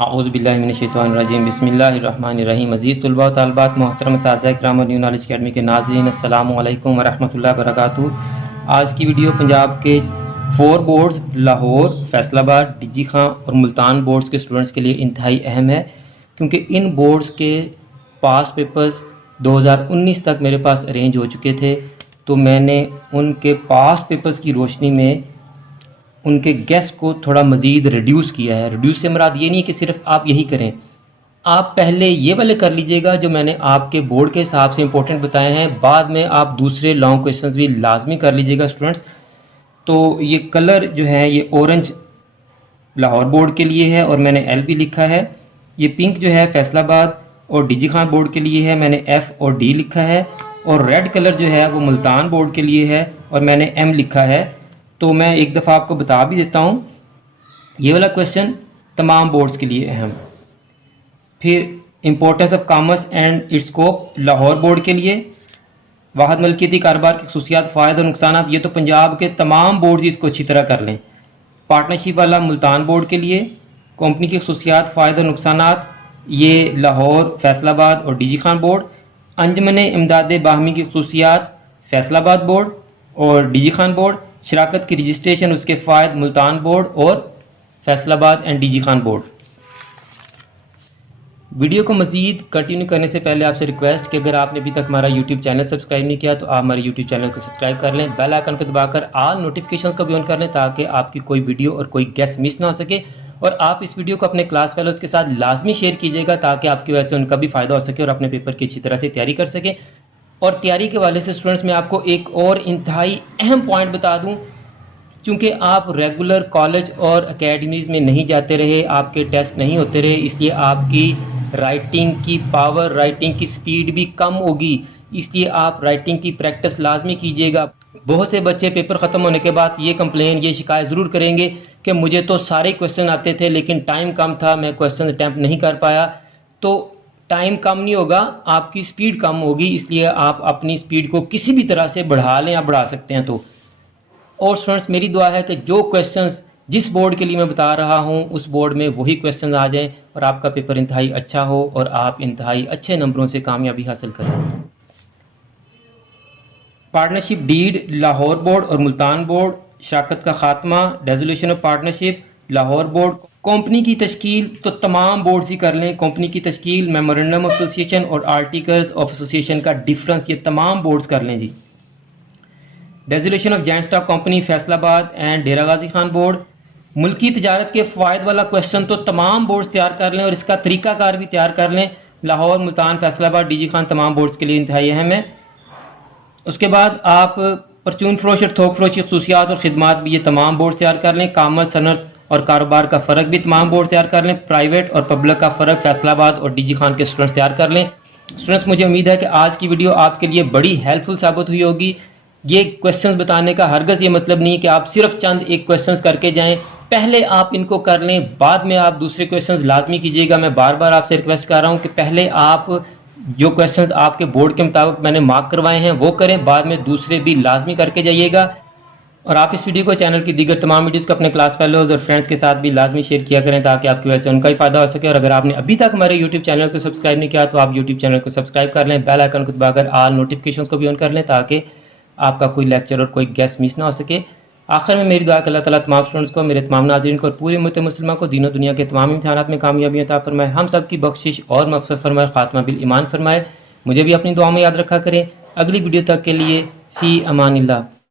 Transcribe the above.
आऊज़ुबिल्लाहिमिनश्शैतानिर्रजीम बिस्मिल्लाहिर्रहमानिर्रहीम। अज़ीज़ तलबा व तालिबात, मोहतरम असातिज़ा इकराम और न्यू नॉलेज अकेडमी के नाज़रीन, अस्सलामु अलैकुम व रहमतुल्लाहि व बरकातुहू। आज की वीडियो पंजाब के 4 बोर्ड्स लाहौर, फैसलाबाद, डिजी खां और मुल्तान बोर्ड्स के स्टूडेंट्स के लिए इंतहाई अहम है, क्योंकि इन बोर्ड्स के पास पेपर्स 2019 तक मेरे पास अरेंज हो चुके थे। तो मैंने उनके पास पेपर्स की रोशनी में उनके गेस को थोड़ा मज़ीद रिड्यूस किया है। रिड्यूस से मुराद ये नहीं कि सिर्फ आप यही करें, आप पहले ये वाले कर लीजिएगा जो मैंने आपके बोर्ड के हिसाब से इंपॉर्टेंट बताए हैं, बाद में आप दूसरे लॉन्ग क्वेश्चंस भी लाजमी कर लीजिएगा स्टूडेंट्स। तो ये कलर जो है ये ऑरेंज लाहौर बोर्ड के लिए है और मैंने एल भी लिखा है। ये पिंक जो है फैसलाबाद और डिजी खान बोर्ड के लिए है, मैंने एफ़ और डी लिखा है। और रेड कलर जो है वो मुल्तान बोर्ड के लिए है और मैंने एम लिखा है। तो मैं एक दफ़ा आपको बता भी देता हूँ, ये वाला क्वेश्चन तमाम बोर्ड्स के लिए अहम। फिर importance of commerce and it's scope Lahore board के लिए, वाहद मलकियती कारोबार की खसूसियात, फ़ायदे और नुकसान, ये तो पंजाब के तमाम बोर्ड्स इसको अच्छी तरह कर लें। पार्टनरशिप वाला मुल्तान बोर्ड के लिए, कंपनी की खसूसियात, फ़ायदे और नुकसान, ये लाहौर, फैसलाबाद और डिजी खान बोर्ड। अंजमन इमदाद बाहमी की खसूसियात, फैसलाबाद बोर्ड और डिजी खान बोर्ड। शराकत की रजिस्ट्रेशन, उसके फ़ायदे, मुल्तान बोर्ड और Faisalabad and DG Khan board. Video को मज़ीद कंटिन्यू करने से पहले आपसे रिक्वेस्ट कि अगर आपने अभी तक हमारा यूट्यूब चैनल सब्सक्राइब नहीं किया तो आप हमारे यूट्यूब चैनल को सब्सक्राइब कर लें, बेल आइकन को दबाकर ऑल नोटिफिकेशंस को भी ऑन कर लें ताकि आपकी कोई वीडियो और कोई गेस्ट मिस ना हो सके। और आप इस वीडियो को अपने क्लास फेलोज़ के साथ लाजमी शेयर कीजिएगा ताकि आपकी वजह से उनका भी फ़ायदा हो सके और अपने पेपर की अच्छी तरह से तैयारी कर सकें। और तैयारी के वाले से स्टूडेंट्स, मैं आपको एक और इंतहाई अहम पॉइंट बता दूं, चूँकि आप रेगुलर कॉलेज और अकेडमीज़ में नहीं जाते रहे, आपके टेस्ट नहीं होते रहे, इसलिए आपकी राइटिंग की पावर, राइटिंग की स्पीड भी कम होगी। इसलिए आप राइटिंग की प्रैक्टिस लाजमी कीजिएगा। बहुत से बच्चे पेपर ख़त्म होने के बाद ये कंप्लेन, ये शिकायत ज़रूर करेंगे कि मुझे तो सारे क्वेश्चन आते थे लेकिन टाइम कम था, मैं क्वेश्चन अटैम्प्ट नहीं कर पाया। तो टाइम कम नहीं होगा, आपकी स्पीड कम होगी, इसलिए आप अपनी स्पीड को किसी भी तरह से बढ़ा लें या बढ़ा सकते हैं। तो और स्टूडेंट्स, मेरी दुआ है कि जो क्वेश्चंस जिस बोर्ड के लिए मैं बता रहा हूं उस बोर्ड में वही क्वेश्चंस आ जाएं और आपका पेपर इंतहाई अच्छा हो और आप इंतहाई अच्छे नंबरों से कामयाबी हासिल करें। पार्टनरशिप डीड लाहौर बोर्ड और मुल्तान बोर्ड, शराकत का खात्मा, dissolution of partnership Lahore board. Company की तश्कील तो तमाम बोर्ड्स ही कर लें। कंपनी की तश्कील, मेमोरेंडम ऑफ एसोसिएशन और आर्टिकल्स ऑफ एसोसिएशन का डिफरेंस, ये तमाम बोर्ड्स कर लें जी। Dissolution of joint stock company Faisalabad and Dera Ghazi Khan board. मुल्की तजारत के फ़ायदे वाला क्वेश्चन तो तमाम बोर्ड्स तैयार कर लें और इसका तरीकाकार भी तैयार कर लें। लाहौर, मुल्तान, फैसलाबाद, डिजी खान तमाम बोर्ड्स के लिए इंतहाई अहम है। उसके बाद आप परचून फरोश और थोक फरोश की खसूसियात और खिदमात भी ये तमाम बोर्ड तैयार कर लें। कामर्स, सनत और कारोबार का फ़र्क भी तमाम बोर्ड तैयार कर लें। प्राइवेट और पब्लिक का फ़र्क फैसलाबाद और डिजी खान के स्टूडेंट्स तैयार कर लें। स्टूडेंट्स, मुझे उम्मीद है कि आज की वीडियो आपके लिए बड़ी हेल्पफुल साबित हुई होगी। ये क्वेश्चंस बताने का हरगज़ ये मतलब नहीं है कि आप सिर्फ चंद एक क्वेश्चंस करके जाएं, पहले आप इनको कर लें, बाद में आप दूसरे क्वेश्चंस लाजमी कीजिएगा। मैं बार बार आपसे रिक्वेस्ट कर रहा हूँ कि पहले आप जो क्वेश्चंस आपके बोर्ड के मुताबिक मैंने मार्क करवाए हैं वो करें, बाद में दूसरे भी लाजमी करके जाइएगा। और आप इस वीडियो को चैनल की दीगर तमाम वीडियोज़ को अपने क्लास फेलोज़ और फ्रेंड्स के साथ भी लाजमी शेयर किया करें ताकि आपकी वजह से उनका ही फ़ायदा हो सके। और अगर आपने अभी तक हमारे यूट्यूब चैनल को सब्सक्राइब नहीं किया तो आप यूट्यूब चैनल को सब्सक्राइब कर लें, बेल आइकन को दबाकर ऑल नोटिफिकेशंस को भी ऑन कर लें ताकि आपका कोई लेक्चर और कोई गेस्ट मिस ना हो सके। आखिर में मेरी दुआ कि अल्लाह ताला तमाम स्टूडेंट्स को, मेरे तमाम नाज़रीन को और पूरे उम्मत मुस्लिमा को दीन और दुनिया के तमाम इम्तिहानात में कामयाबी अता फरमाए, हम सब की बख्शिश और मग़फ़िरत फरमाए, ख़ात्मा बिल ईमान फरमाए। मुझे भी अपनी दुआ में याद रखा करें। अगली वीडियो तक के लिए फ़ी अमानिल्लाह।